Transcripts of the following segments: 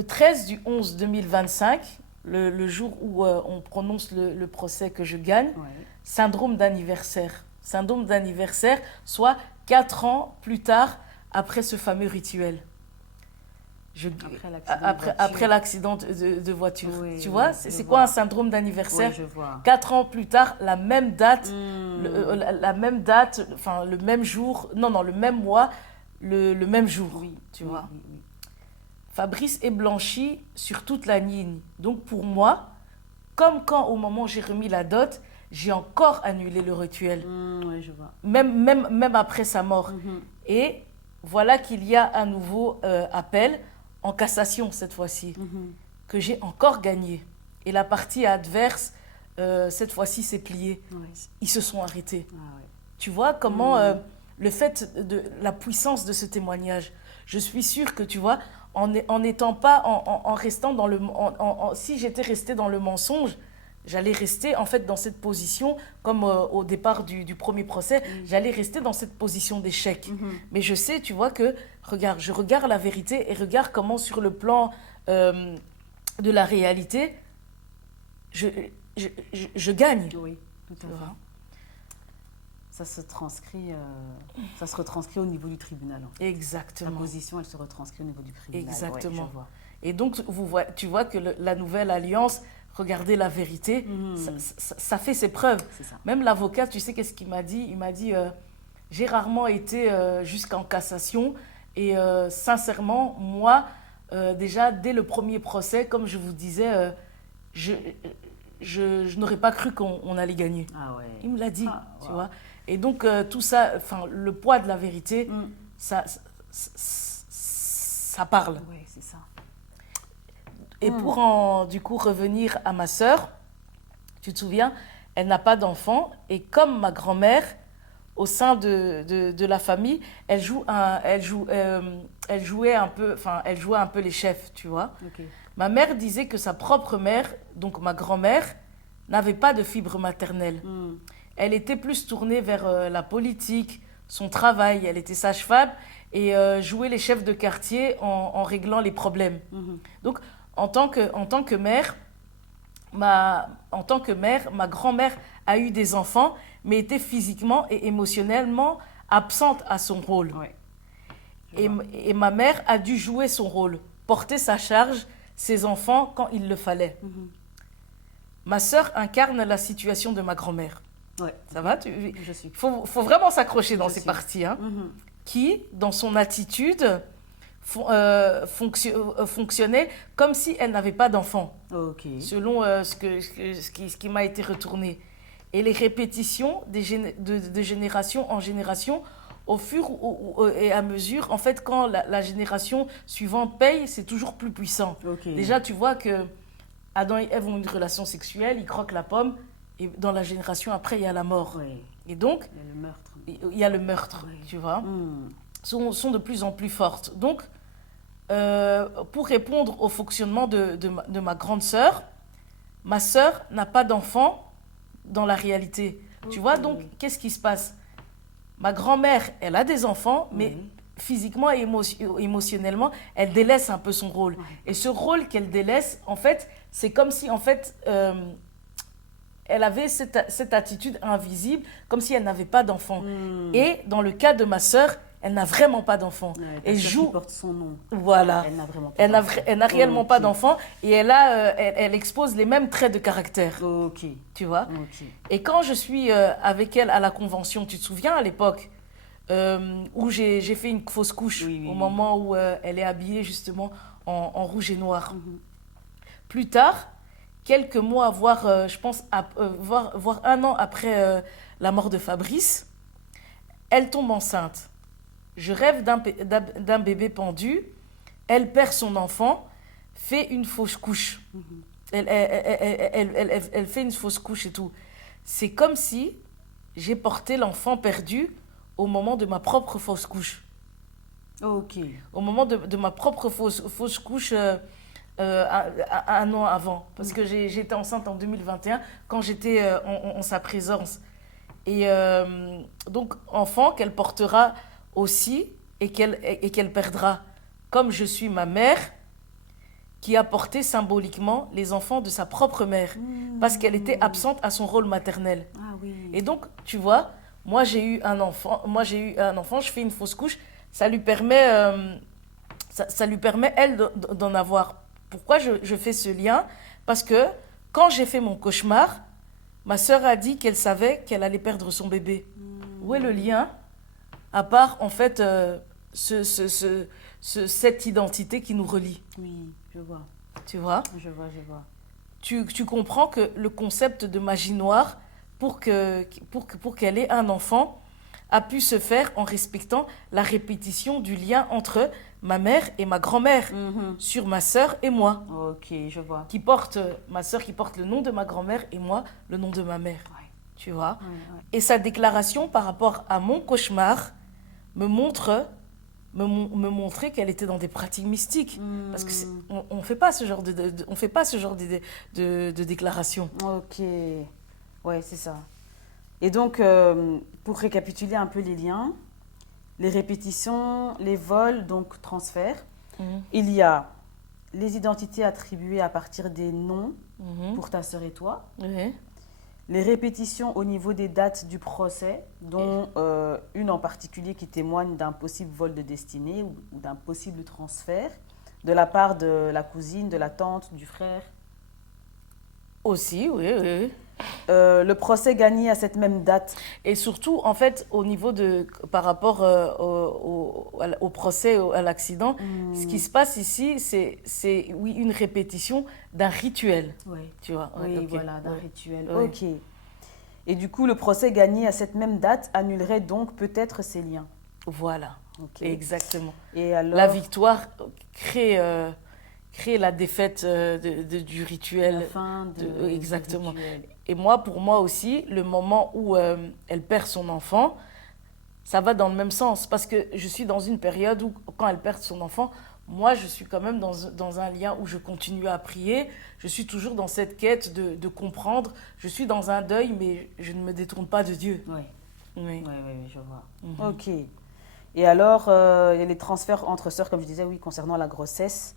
Le 13 du 11 2025, le jour où on prononce le procès que je gagne, Ouais. syndrome d'anniversaire. Syndrome d'anniversaire, soit 4 ans plus tard après ce fameux rituel. Après l'accident de voiture. Oui, tu vois, oui, c'est quoi un syndrome d'anniversaire? Oui, je vois. 4 ans plus tard, la même date, la même date, enfin le même jour, non, le même mois, le même jour. Oui, tu oui, vois. oui, oui. Fabrice est blanchi sur toute la ligne. Donc pour moi, comme quand au moment où j'ai remis la dot, j'ai encore annulé le rituel. Oui, je vois. Même après sa mort. Et voilà qu'il y a un nouveau appel en cassation cette fois-ci, que j'ai encore gagné. Et la partie adverse, cette fois-ci, s'est pliée. Ouais. Ils se sont arrêtés. Ah, ouais. Tu vois comment le fait de la puissance de ce témoignage, je suis sûre que tu vois, en n'étant pas, en restant dans le, si j'étais restée dans le mensonge, j'allais rester en fait dans cette position, comme au départ du premier procès, j'allais rester dans cette position d'échec. Mais je sais, tu vois, que regarde, je regarde la vérité et regarde comment sur le plan de la réalité, je gagne. Oui, tout Tu à vois. fait. Ça se retranscrit au niveau du tribunal. En fait. Exactement. Ta position, elle se retranscrit au niveau du tribunal. Exactement. Ouais, je vois. Et donc, tu vois que la nouvelle alliance, regardez la vérité, ça fait ses preuves. C'est ça. Même l'avocat, tu sais qu'est-ce qu'il m'a dit? Il m'a dit, j'ai rarement été jusqu'en cassation. Et sincèrement, moi, déjà, dès le premier procès, comme je vous disais, je n'aurais pas cru qu'on allait gagner. Ah ouais. Il me l'a dit, tu wow. vois. Et donc, tout ça, le poids de la vérité, ça parle. Oui, c'est ça. Et pour du coup revenir à ma sœur, tu te souviens, elle n'a pas d'enfant. Et comme ma grand-mère, au sein de la famille, elle jouait un peu les chefs, tu vois. Okay. Ma mère disait que sa propre mère, donc ma grand-mère, n'avait pas de fibre maternelle. Elle était plus tournée vers la politique, son travail. Elle était sage-femme et jouait les chefs de quartier en réglant les problèmes. Donc, en tant que mère, ma grand-mère a eu des enfants, mais était physiquement et émotionnellement absente à son rôle. Ouais. Et ma mère a dû jouer son rôle, porter sa charge, ses enfants quand il le fallait. Ma sœur incarne la situation de ma grand-mère. Ouais. Ça va? Je suis. Faut vraiment s'accrocher dans ces suis. parties. Hein, qui, dans son attitude, fonctionnait comme si elle n'avait pas d'enfant. Okay. Selon ce qui m'a été retourné. Et les répétitions de génération en génération, au fur et à mesure, en fait, quand la génération suivante paye, c'est toujours plus puissant. Okay. Déjà, tu vois que Adam et Ève ont une relation sexuelle, ils croquent la pomme, et dans la génération après, il y a la mort. Oui. Et donc, il y a le meurtre. Il y a le meurtre, tu vois, sont de plus en plus fortes. Donc, pour répondre au fonctionnement de ma grande sœur, ma sœur n'a pas d'enfant dans la réalité. Tu vois, donc, qu'est-ce qui se passe? Ma grand-mère, elle a des enfants, mais physiquement et émotionnellement, elle délaisse un peu son rôle. Et ce rôle qu'elle délaisse, en fait, c'est comme si, en fait, elle avait cette attitude invisible, comme si elle n'avait pas d'enfant. Et dans le cas de ma sœur, elle n'a vraiment pas d'enfant. Elle joue. Qui porte son nom. Voilà. Elle n'a vraiment pas elle n'a réellement pas d'enfant et elle expose les mêmes traits de caractère. Ok. Tu vois. Okay. Et quand je suis avec elle à la convention, tu te souviens à l'époque où j'ai fait une fausse couche au moment où elle est habillée justement en rouge et noir. Plus tard, quelques mois, voire je pense voire un an après la mort de Fabrice, elle tombe enceinte. Je rêve d'un bébé pendu. Elle perd son enfant, fait une fausse couche. Elle fait une fausse couche et tout. C'est comme si j'ai porté l'enfant perdu au moment de ma propre fausse couche. Ok. Au moment de ma propre fausse couche un an avant. Parce que j'étais enceinte en 2021 quand j'étais en sa présence. Et donc, enfant qu'elle portera aussi et qu'elle perdra. Comme je suis ma mère qui a porté symboliquement les enfants de sa propre mère, parce qu'elle était absente à son rôle maternel. Ah oui. Et donc, tu vois, moi j'ai eu un enfant, je fais une fausse couche, ça lui permet, ça lui permet elle, d'en avoir. Pourquoi je fais ce lien? Parce que quand j'ai fait mon cauchemar, ma sœur a dit qu'elle savait qu'elle allait perdre son bébé. Où est le lien? À part, en fait, cette identité qui nous relie. Oui, je vois. Tu vois? Je vois, je vois. Tu comprends que le concept de magie noire, pour qu'elle ait un enfant, a pu se faire en respectant la répétition du lien entre ma mère et ma grand-mère, sur ma sœur et moi. Ok, je vois. Ma sœur qui porte le nom de ma grand-mère et moi le nom de ma mère. Ouais. Tu vois? Ouais, ouais. Et sa déclaration par rapport à mon cauchemar me montrait qu'elle était dans des pratiques mystiques. Parce que on ne fait pas ce genre on fait pas ce genre de déclaration. Ok. Ouais, c'est ça. Et donc, pour récapituler un peu les liens, les répétitions, les vols, donc transferts, il y a les identités attribuées à partir des noms pour ta sœur et toi, les répétitions au niveau des dates du procès, dont une en particulier qui témoigne d'un possible vol de destinée ou d'un possible transfert de la part de la cousine, de la tante, du frère. Aussi, oui, oui. Le procès gagné à cette même date. Et surtout, en fait, par rapport au procès, à l'accident, ce qui se passe ici, c'est oui, une répétition d'un rituel. Oui, tu vois. Oui, okay. Voilà, d'un rituel. Oui. Ok. Et du coup, le procès gagné à cette même date annulerait donc peut-être ces liens. Voilà, Okay. Exactement. Et alors... La victoire crée la défaite du rituel. La fin exactement. Du rituel. Et pour moi aussi, le moment où elle perd son enfant, ça va dans le même sens. Parce que je suis dans une période où, quand elle perd son enfant, moi, je suis quand même dans un lien où je continue à prier. Je suis toujours dans cette quête de comprendre. Je suis dans un deuil, mais je ne me détourne pas de Dieu. Oui, oui, je vois. Ok. Et alors, il y a les transferts entre sœurs, comme je disais, oui, concernant la grossesse.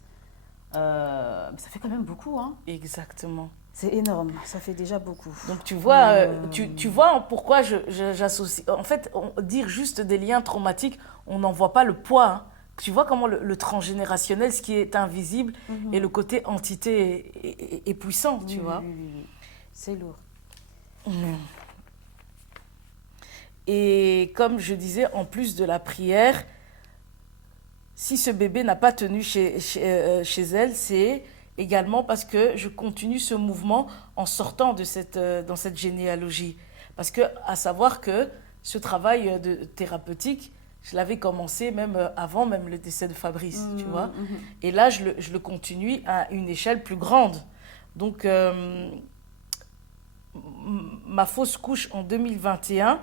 Ça fait quand même beaucoup, hein. Exactement. C'est énorme, ça fait déjà beaucoup. Donc tu vois, tu vois pourquoi j'associe... En fait, dire juste des liens traumatiques, on n'en voit pas le poids. Hein. Tu vois comment le transgénérationnel, ce qui est invisible, et le côté entité est puissant, tu vois. Oui. C'est lourd. Et comme je disais, en plus de la prière, si ce bébé n'a pas tenu chez elle, c'est également parce que je continue ce mouvement en sortant dans cette généalogie. Parce que, à savoir que ce travail thérapeutique, je l'avais commencé même avant même le décès de Fabrice, tu vois. Et là, je le continue à une échelle plus grande. Donc, ma fausse couche en 2021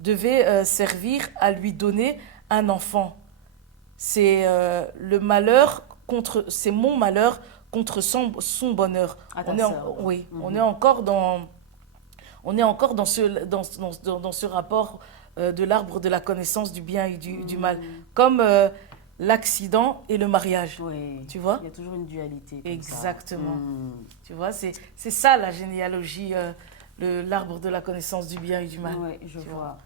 devait servir à lui donner un enfant. C'est c'est mon malheur contre son bonheur. On est encore dans ce rapport de l'arbre de la connaissance du bien et du mal, comme l'accident et le mariage. Oui. Tu vois? Il y a toujours une dualité. Exactement. Tu vois, c'est ça la généalogie, l'arbre de la connaissance du bien et du mal. Oui, je vois.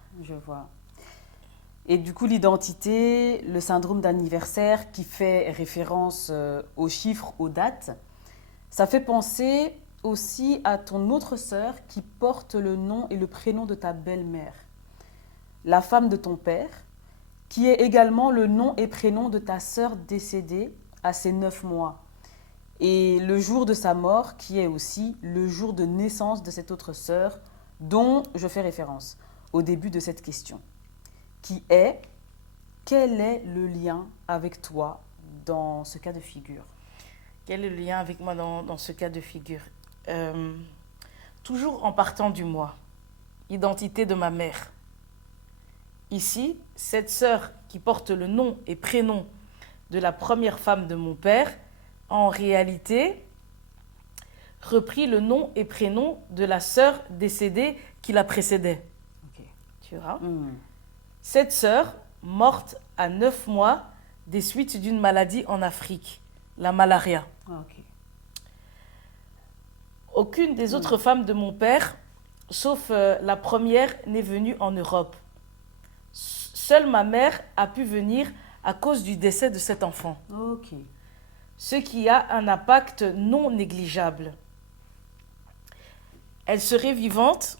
Et du coup, l'identité, le syndrome d'anniversaire qui fait référence aux chiffres, aux dates, ça fait penser aussi à ton autre sœur qui porte le nom et le prénom de ta belle-mère, la femme de ton père, qui est également le nom et prénom de ta sœur décédée à ses 9 mois. Et le jour de sa mort, qui est aussi le jour de naissance de cette autre sœur, dont je fais référence au début de cette question. Qui est, quel est le lien avec toi dans ce cas de figure? Quel est le lien avec moi dans ce cas de figure? Toujours en partant du moi, identité de ma mère. Ici, cette sœur qui porte le nom et prénom de la première femme de mon père, en réalité, repris le nom et prénom de la sœur décédée qui la précédait. Okay. Tu vois? Cette sœur, morte à 9 mois des suites d'une maladie en Afrique. la malaria. Ah, ok. Aucune des autres femmes de mon père, sauf la première, n'est venue en Europe. Seule ma mère a pu venir à cause du décès de cet enfant, Ok. ce qui a un impact non négligeable. Elle serait vivante.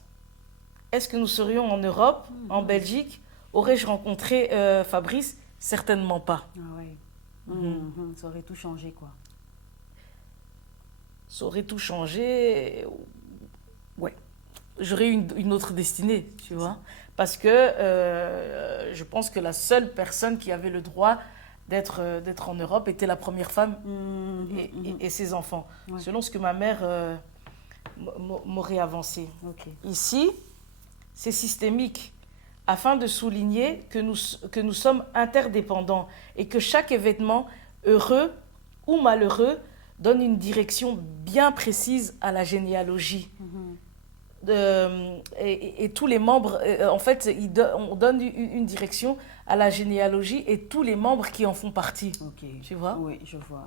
Est-ce que nous serions en Europe, en Belgique? Aurais-je rencontré Fabrice? Certainement pas. Ah ouais. Ça aurait tout changé, quoi. Ça aurait tout changé. Ouais. J'aurais eu une autre destinée, tu vois. Parce que je pense que la seule personne qui avait le droit d'être en Europe était la première femme et ses enfants. Ouais. Selon ce que ma mère m'aurait avancé. Ok. Ici, c'est systémique, afin de souligner que nous sommes interdépendants et que chaque événement, heureux ou malheureux, donne une direction bien précise à la généalogie. Et tous les membres, en fait, on donne une direction à la généalogie et tous les membres qui en font partie. Ok. Tu vois? Oui, je vois.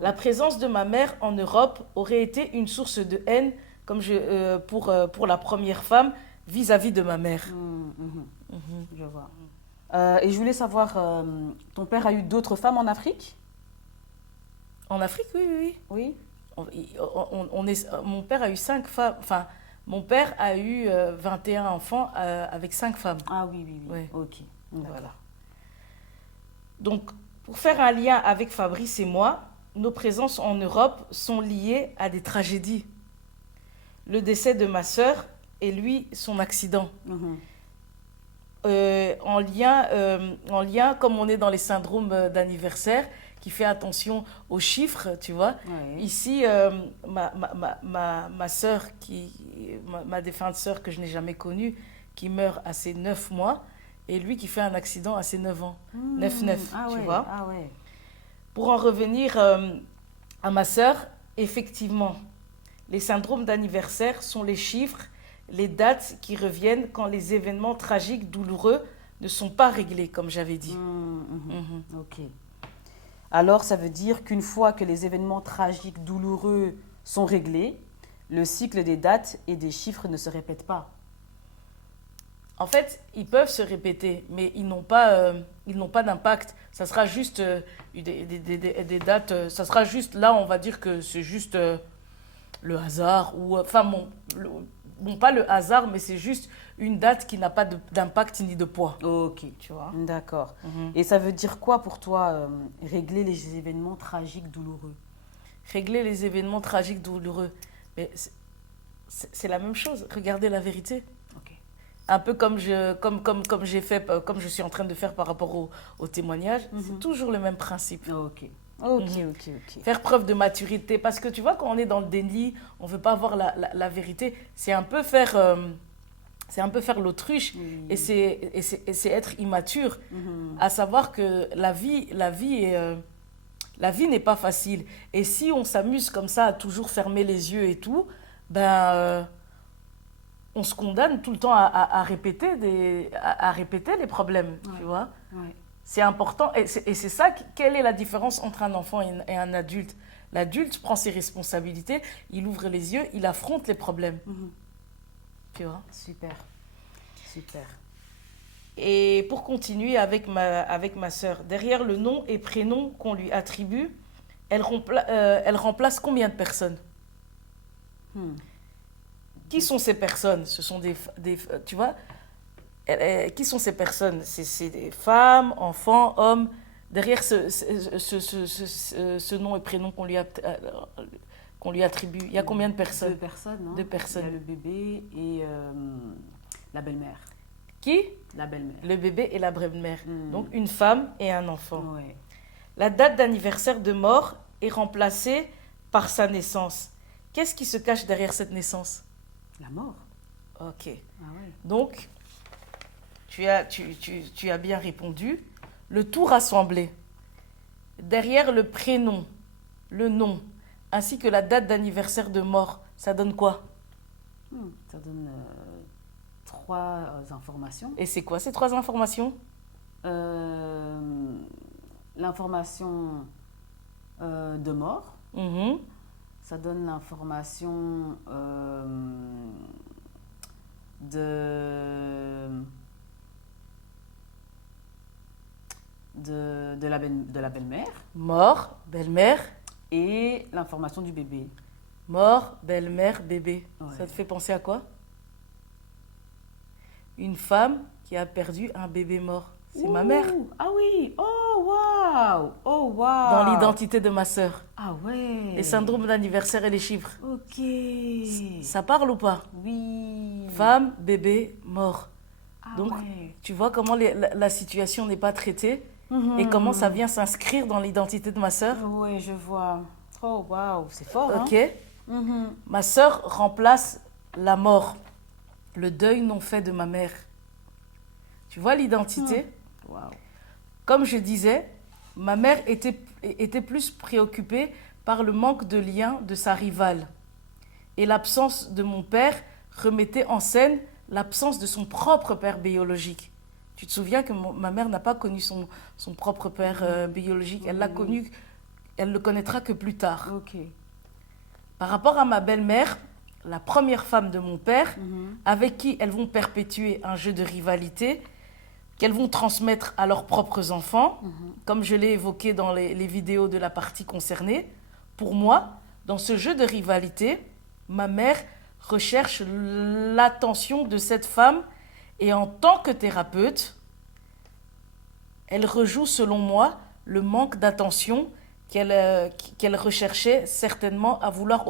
La présence de ma mère en Europe aurait été une source de haine pour la première femme vis-à-vis de ma mère. Je vois. Et je voulais savoir, ton père a eu d'autres femmes en Afrique? En Afrique, oui, oui, oui. Oui. Mon père a eu 5 femmes. Enfin, mon père a eu 21 enfants avec 5 femmes. Ah oui, oui, oui. Ouais. Ok. D'accord. Voilà. Donc, pour faire un lien avec Fabrice et moi, nos présences en Europe sont liées à des tragédies. Le décès de ma sœur et lui, son accident. En lien, comme on est dans les syndromes d'anniversaire, qui fait attention aux chiffres, tu vois. Ouais. Ici, ma sœur, ma défunte sœur que je n'ai jamais connue, qui meurt à ses 9 mois, et lui qui fait un accident à ses 9 ans. 9-9, Ah tu ouais. vois. Ah ouais. Pour en revenir à ma sœur, effectivement, les syndromes d'anniversaire sont les chiffres, les dates qui reviennent quand les événements tragiques, douloureux, ne sont pas réglés, comme j'avais dit. Ok. Alors, ça veut dire qu'une fois que les événements tragiques, douloureux sont réglés, le cycle des dates et des chiffres ne se répète pas. En fait, ils peuvent se répéter, mais ils n'ont pas d'impact. Ça sera juste des dates. Ça sera juste, là, on va dire que c'est juste le hasard. Enfin, bon, pas le hasard, mais c'est juste une date qui n'a pas d'impact ni de poids. Ok. Tu vois? D'accord. Et ça veut dire quoi pour toi, régler les événements tragiques, douloureux? Régler les événements tragiques, douloureux. Mais c'est la même chose. Regardez la vérité. Ok. Un peu comme j'ai fait, comme je suis en train de faire par rapport au témoignage, c'est toujours le même principe. Ok. Ok. Faire preuve de maturité, parce que tu vois, quand on est dans le déni, on ne veut pas voir la vérité, c'est un peu faire l'autruche, et c'est être immature, à savoir que la vie n'est pas facile. Et si on s'amuse comme ça à toujours fermer les yeux et tout, on se condamne tout le temps à répéter les problèmes, tu vois. Ouais. C'est important, et c'est ça, quelle est la différence entre un enfant et un adulte? L'adulte prend ses responsabilités, il ouvre les yeux, il affronte les problèmes. Tu vois? Super. Et pour continuer avec ma sœur, derrière le nom et prénom qu'on lui attribue, elle remplace combien de personnes? Qui sont ces personnes? Ce sont tu vois, qui sont ces personnes? C'est des femmes, enfants, hommes. Derrière ce nom et prénom qu'on lui attribue, il y a combien de personnes? 2 personnes, non? 2 personnes. Il y a le bébé et la belle-mère. Qui? La belle-mère. Le bébé et la belle-mère. Donc une femme et un enfant. Ouais. La date d'anniversaire de mort est remplacée par sa naissance. Qu'est-ce qui se cache derrière cette naissance? La mort. Ok. Ah ouais. Donc, tu as bien répondu. Le tout rassemblé. Derrière le prénom, le nom, ainsi que la date d'anniversaire de mort, ça donne quoi? Ça donne 3 informations. Et c'est quoi ces 3 informations? L'information de mort. Mhm. Ça donne l'information de, de la belle-mère Mort, belle-mère. et l'information du bébé. Mort, belle-mère, bébé. Ouais. Ça te fait penser à quoi? Une femme qui a perdu un bébé mort. C'est ma mère. Ah oui, oh waouh, oh waouh. Dans l'identité de ma sœur. Ah ouais. Les syndromes d'anniversaire et les chiffres. Ok. Ça parle ou pas? Oui. Femme, bébé, mort. Ah Donc, ouais. tu vois comment la situation n'est pas traitée et comment ça vient s'inscrire dans l'identité de ma sœur. Oui, je vois. Oh waouh, c'est fort, hein? Ok. Ma sœur remplace la mort, le deuil non fait de ma mère. Tu vois l'identité? Waouh. Comme je disais, ma mère était plus préoccupée par le manque de lien de sa rivale. Et l'absence de mon père remettait en scène l'absence de son propre père biologique. Tu te souviens que ma mère n'a pas connu son propre père biologique. Elle l'a connu, elle le connaîtra que plus tard. Ok. Par rapport à ma belle-mère, la première femme de mon père, avec qui elles vont perpétuer un jeu de rivalité, qu'elles vont transmettre à leurs propres enfants, comme je l'ai évoqué dans les vidéos de la partie concernée. Pour moi, dans ce jeu de rivalité, ma mère recherche l'attention de cette femme et en tant que thérapeute, elle rejoue, selon moi, le manque d'attention qu'elle recherchait certainement à vouloir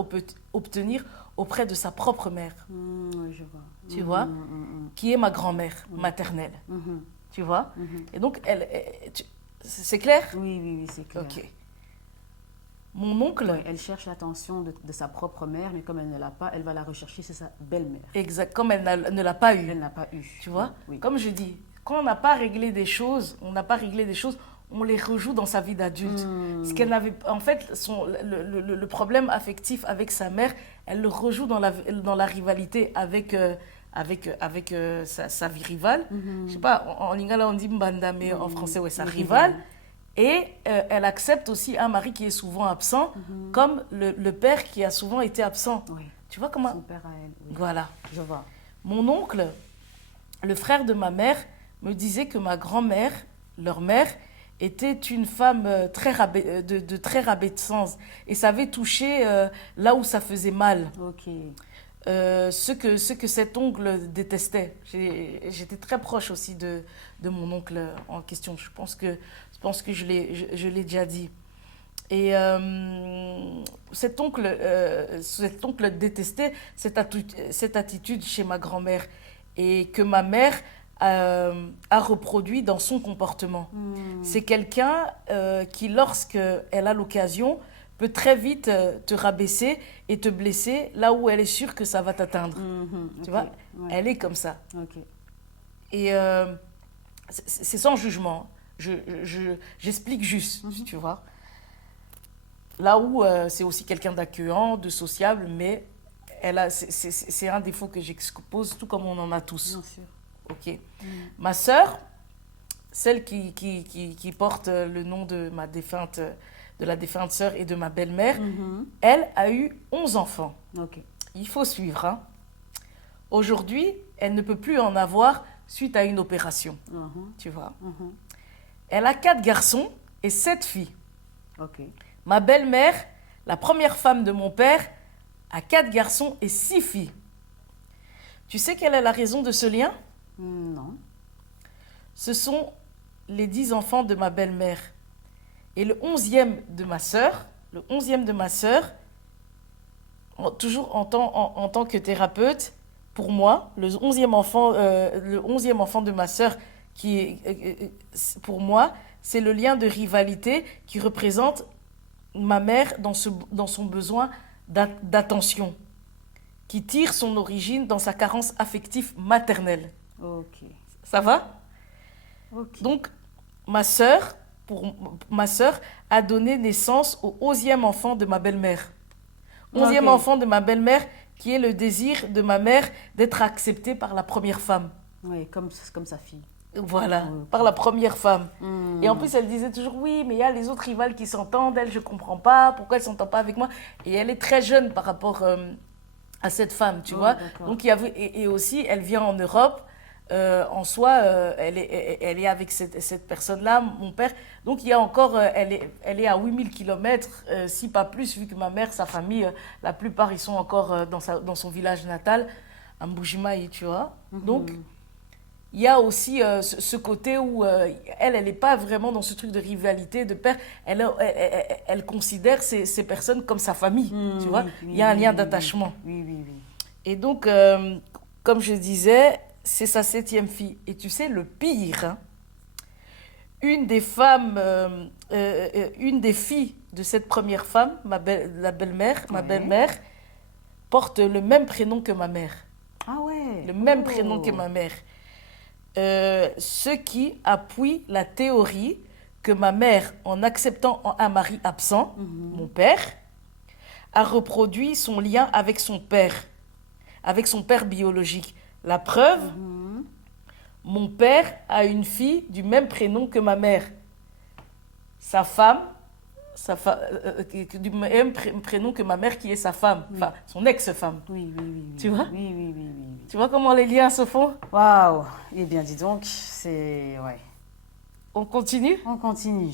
obtenir auprès de sa propre mère. Oui, je vois. Tu vois, qui est ma grand-mère maternelle. Tu vois? Et donc, c'est clair? Oui, oui, oui, c'est clair. Ok. Mon oncle... Oui, elle cherche l'attention de sa propre mère, mais comme elle ne l'a pas, elle va la rechercher, c'est sa belle-mère. Exact, comme elle ne l'a pas eu. Elle n'a pas eu. Tu vois? Oui. Comme je dis, quand on n'a pas réglé des choses, on les rejoue dans sa vie d'adulte. Ce qu'elle n'avait... En fait, le problème affectif avec sa mère, elle le rejoue dans la rivalité avec sa vie rivale. Je sais pas, en lingala on dit mbanda, mais en français, ouais, sa rivale. Et elle accepte aussi un mari qui est souvent absent, comme le père qui a souvent été absent. Oui. Tu vois comment... Son père à elle. Oui. Voilà. Je vois. Mon oncle, le frère de ma mère, me disait que ma grand-mère, leur mère, était une femme de très rabaissance et savait toucher là où ça faisait mal. Ok. Ce que cet oncle détestait. J'étais très proche aussi de mon oncle en question. Je pense que je l'ai déjà dit. Et cet oncle détestait cette attitude chez ma grand-mère et que ma mère a reproduit dans son comportement. C'est quelqu'un qui, lorsqu'elle a l'occasion, peut très vite te rabaisser et te blesser là où elle est sûre que ça va t'atteindre. Tu vois, elle est comme ça. Ok. Et c'est sans jugement. J'explique juste, tu vois. Là où c'est aussi quelqu'un d'accueillant, de sociable, mais c'est un défaut que j'expose, tout comme on en a tous. Bien sûr. Ok. Ma sœur, celle qui porte le nom de la défunte sœur et de ma belle-mère, elle a eu 11 enfants. Ok. Il faut suivre. Hein. Aujourd'hui, elle ne peut plus en avoir suite à une opération. Tu vois. Elle a 4 garçons et 7 filles. Ok. Ma belle-mère, la première femme de mon père, a 4 garçons et 6 filles. Tu sais quelle est la raison de ce lien? Non. Ce sont les 10 enfants de ma belle-mère. Et le 11e de ma sœur, toujours en tant que thérapeute, pour moi, le 11e enfant de ma sœur, pour moi, c'est le lien de rivalité qui représente ma mère dans son besoin d'attention, qui tire son origine dans sa carence affective maternelle. Ok. Ça va? Ok. Donc, ma sœur a donné naissance au 11e enfant de ma belle-mère. 11e enfant de ma belle-mère, qui est le désir de ma mère d'être acceptée par la première femme. Oui, comme sa fille. Voilà, par la première femme. Et en plus, elle disait toujours, oui, mais il y a les autres rivales qui s'entendent, elle, je ne comprends pas, pourquoi elle ne s'entend pas avec moi. Et elle est très jeune par rapport à cette femme, tu vois. Donc, et aussi, elle vient en Europe. En soi, elle est avec cette personne-là, mon père. Donc, il y a encore, elle est à 8000 km, si pas plus, vu que ma mère, sa famille, la plupart, ils sont encore dans son village natal, à Mbujimayi, tu vois. Donc, il y a aussi ce côté où elle n'est pas vraiment dans ce truc de rivalité, de père. Elle considère ces personnes comme sa famille, tu vois. Il y a un lien d'attachement. Oui. Et donc, comme je disais, c'est sa 7e fille. Et tu sais, le pire, hein, une des filles de cette première femme, ma belle-mère, porte le même prénom que ma mère. Ah ouais. Le même prénom que ma mère. Ce qui appuie la théorie que ma mère, en acceptant un mari absent, mon père, a reproduit son lien avec son père biologique. La preuve, mon père a une fille du même prénom que ma mère. Sa femme, du même prénom que ma mère qui est sa femme, enfin son ex-femme. Oui. Tu vois? Oui. Tu vois comment les liens se font? Waouh. Eh bien, dis donc, c'est... Ouais. On continue? On continue.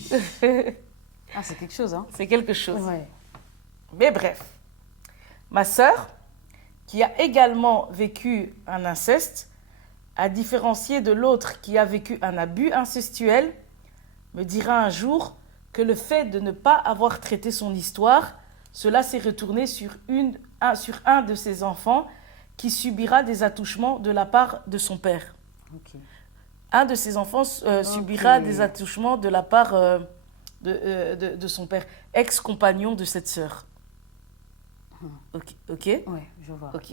Ah, c'est quelque chose, hein? C'est quelque chose. Ouais. Mais bref, ma sœur, qui a également vécu un inceste, à différencier de l'autre qui a vécu un abus incestuel, me dira un jour que le fait de ne pas avoir traité son histoire, cela s'est retourné sur un de ses enfants qui subira des attouchements de la part de son père. Okay. Un de ses enfants subira des attouchements de la part de son père, ex-compagnon de cette sœur. Ok. Ouais, je vois. Ok.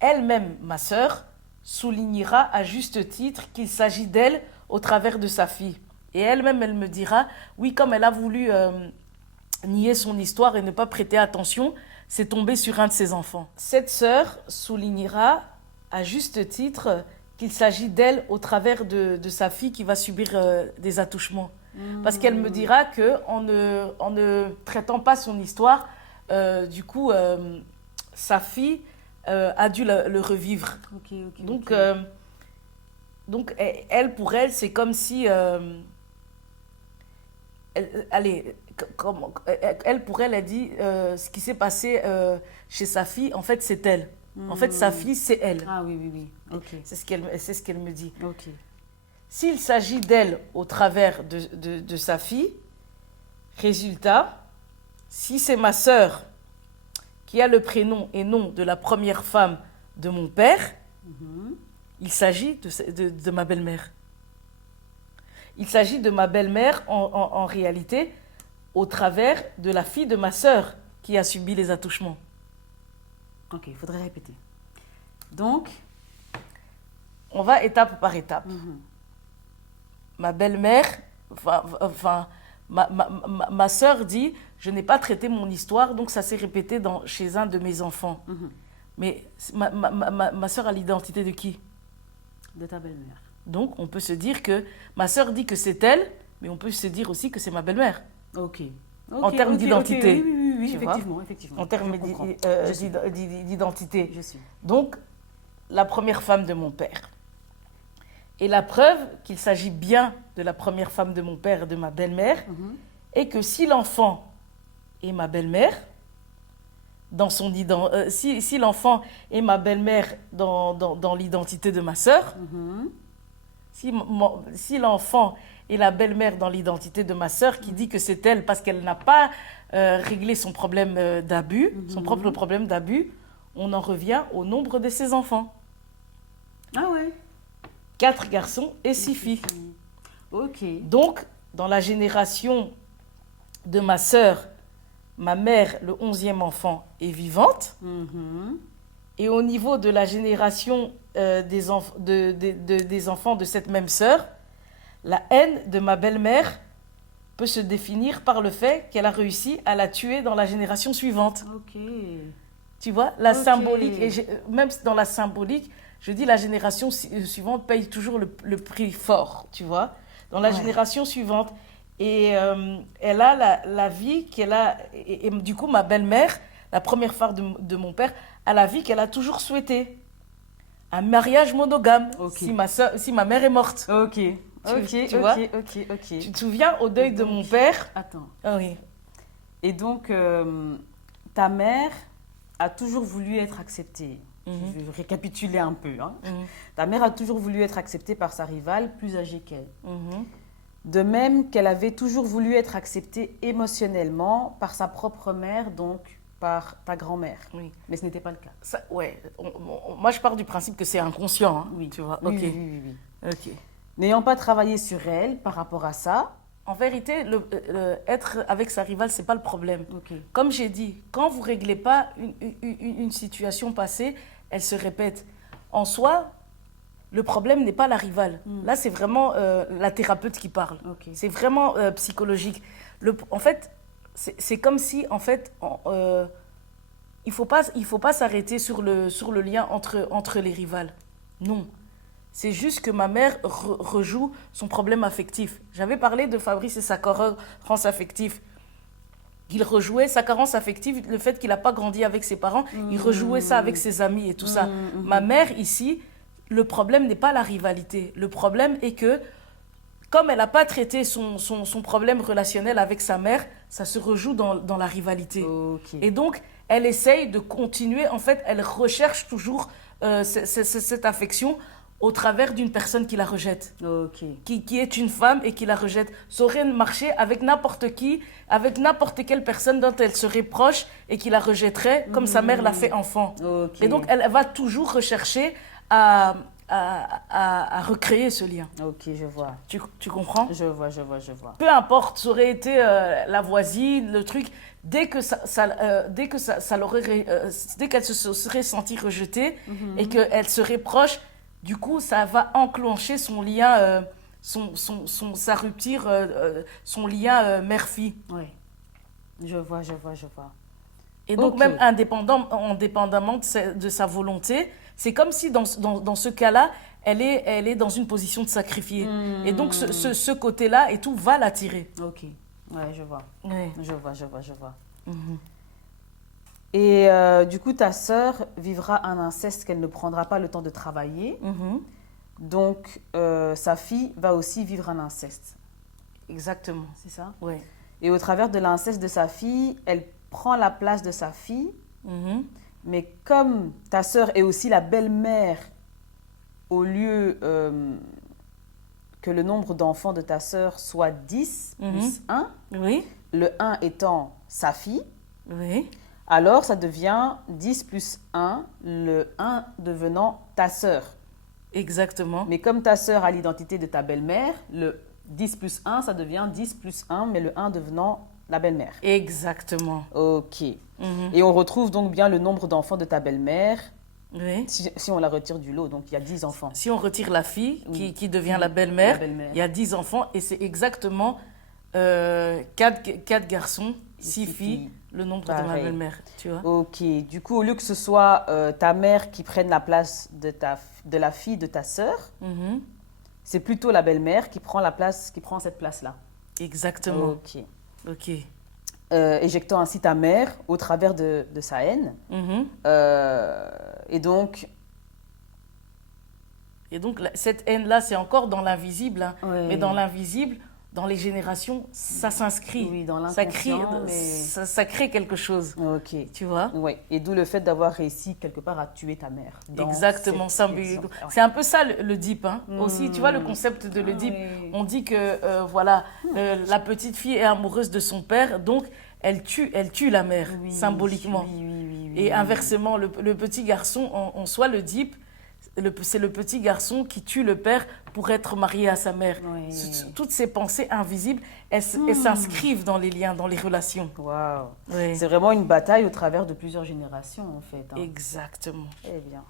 Elle-même, ma sœur, soulignera à juste titre qu'il s'agit d'elle au travers de sa fille. Et elle-même, elle me dira, oui, comme elle a voulu nier son histoire et ne pas prêter attention, c'est tombé sur un de ses enfants. Cette sœur soulignera à juste titre qu'il s'agit d'elle au travers de sa fille qui va subir des attouchements. Parce qu'elle me dira qu'en ne traitant pas son histoire, du coup, sa fille a dû le revivre. Donc, elle, pour elle, c'est comme si... elle, pour elle, elle dit ce qui s'est passé chez sa fille, en fait, c'est elle. En fait, sa fille, c'est elle. Ah oui. Okay. C'est ce qu'elle me dit. Ok. S'il s'agit d'elle au travers de sa fille, résultat, si c'est ma sœur qui a le prénom et nom de la première femme de mon père, il s'agit de ma belle-mère. Il s'agit de ma belle-mère en réalité au travers de la fille de ma sœur qui a subi les attouchements. Ok, il faudrait répéter. Donc, on va étape par étape. Ma belle-mère, ma sœur dit, je n'ai pas traité mon histoire, donc ça s'est répété chez un de mes enfants. Mais ma sœur a l'identité de qui? De ta belle-mère. Donc, on peut se dire que ma sœur dit que c'est elle, mais on peut se dire aussi que c'est ma belle-mère. Ok. En termes d'identité. Oui, effectivement. En termes d'identité. Je suis. Donc, la première femme de mon père. Et la preuve qu'il s'agit bien de la première femme de mon père et de ma belle-mère, est que si l'enfant est ma belle-mère, si l'enfant est ma belle-mère dans l'identité de ma sœur, si l'enfant est la belle-mère dans l'identité de ma sœur qui dit que c'est elle parce qu'elle n'a pas réglé son problème d'abus, son propre problème d'abus, on en revient au nombre de ses enfants. Ah ouais. 4 garçons et 6 filles. Ok. Donc, dans la génération de ma sœur, ma mère, le 11e enfant, est vivante. Et au niveau de la génération des enfants de cette même sœur, la haine de ma belle-mère peut se définir par le fait qu'elle a réussi à la tuer dans la génération suivante. Ok. Tu vois, la symbolique, et même dans la symbolique, je dis la génération suivante paye toujours le prix fort, tu vois, dans la génération suivante. Et elle a la vie qu'elle a, et du coup, ma belle-mère, la première femme de mon père, a la vie qu'elle a toujours souhaitée. Un mariage monogame, si ma mère est morte. Ok. Tu vois. Tu te souviens, au deuil de mon père? Attends. Ah oui. Et donc, ta mère a toujours voulu être acceptée. Je vais récapituler un peu. Hein. Ta mère a toujours voulu être acceptée par sa rivale, plus âgée qu'elle. De même qu'elle avait toujours voulu être acceptée émotionnellement par sa propre mère, donc par ta grand-mère. Oui. Mais ce n'était pas le cas. Ça, ouais. Moi, je pars du principe que c'est inconscient. Hein. Oui. Tu vois. Oui. Ok. N'ayant pas travaillé sur elle par rapport à ça. En vérité, être avec sa rivale, ce n'est pas le problème. Comme j'ai dit, quand vous ne réglez pas une situation passée, elle se répète. En soi, le problème n'est pas la rivale. Là, c'est vraiment la thérapeute qui parle. C'est vraiment psychologique. En fait, c'est comme si, en fait, il faut pas s'arrêter sur le lien entre les rivales. Non. C'est juste que ma mère rejoue son problème affectif. J'avais parlé de Fabrice et sa carence affective. Il rejouait sa carence affective, le fait qu'il n'a pas grandi avec ses parents, il rejouait ça avec ses amis et tout ça. Ma mère, ici, le problème n'est pas la rivalité. Le problème est que, comme elle n'a pas traité son problème relationnel avec sa mère, ça se rejoue dans la rivalité. Et donc, elle essaye de continuer. En fait, elle recherche toujours cette affection au travers d'une personne qui la rejette, qui est une femme et qui la rejette. Ça aurait marché avec n'importe qui, avec n'importe quelle personne dont elle serait proche et qui la rejetterait, comme sa mère l'a fait enfant. Et donc, elle va toujours rechercher à recréer ce lien. Ok, je vois. Tu comprends? Je vois. Peu importe, ça aurait été la voisine, le truc, dès qu'elle se serait sentie rejetée et qu'elle serait proche, du coup, ça va enclencher son lien, sa rupture, son lien mère-fille. Oui, je vois. Et donc, même indépendamment de sa volonté, c'est comme si dans ce cas-là, elle est dans une position de sacrifier. Et donc, ce côté-là et tout va l'attirer. Ok, ouais, je vois. Ouais. Je vois. Et du coup, ta sœur vivra un inceste qu'elle ne prendra pas le temps de travailler. Donc, sa fille va aussi vivre un inceste. Exactement. C'est ça? Oui. Et au travers de l'inceste de sa fille, elle prend la place de sa fille. Mais comme ta sœur est aussi la belle-mère, au lieu que le nombre d'enfants de ta sœur soit 10 plus 1, le 1 étant sa fille, alors ça devient 10 plus 1, le 1 devenant ta sœur. Exactement. Mais comme ta sœur a l'identité de ta belle-mère, le 10 plus 1, ça devient 10 plus 1, mais le 1 devenant la belle-mère. Exactement. Ok. Et on retrouve donc bien le nombre d'enfants de ta belle-mère, si on la retire du lot. Donc il y a 10 enfants. Si on retire la fille qui devient la belle-mère, il y a 10 enfants et c'est exactement 4 garçons, 6 filles, le nombre de ma belle-mère. Tu vois? Ok. Du coup, au lieu que ce soit ta mère qui prenne la place de la fille de ta sœur, c'est plutôt la belle-mère qui prend cette place-là. Exactement. Ok. Éjectant ainsi ta mère au travers de sa haine. Et donc, cette haine-là, c'est encore dans l'invisible. Hein. Mais dans l'invisible, dans les générations, ça s'inscrit. Oui, dans l'inconscient. Ça crée quelque chose. Ok. Tu vois? Oui. Et d'où le fait d'avoir réussi quelque part à tuer ta mère. Exactement. C'est un peu ça le DIP. Hein. Aussi, tu vois, le concept de le DIP. On dit que, la petite fille est amoureuse de son père, donc elle tue la mère, symboliquement. Et inversement, le petit garçon, en soi, le DIP, c'est le petit garçon qui tue le père pour être marié à sa mère. Toutes ces pensées invisibles, elles s'inscrivent dans les liens, dans les relations. Waouh. C'est vraiment une bataille au travers de plusieurs générations, en fait. Exactement. Eh bien.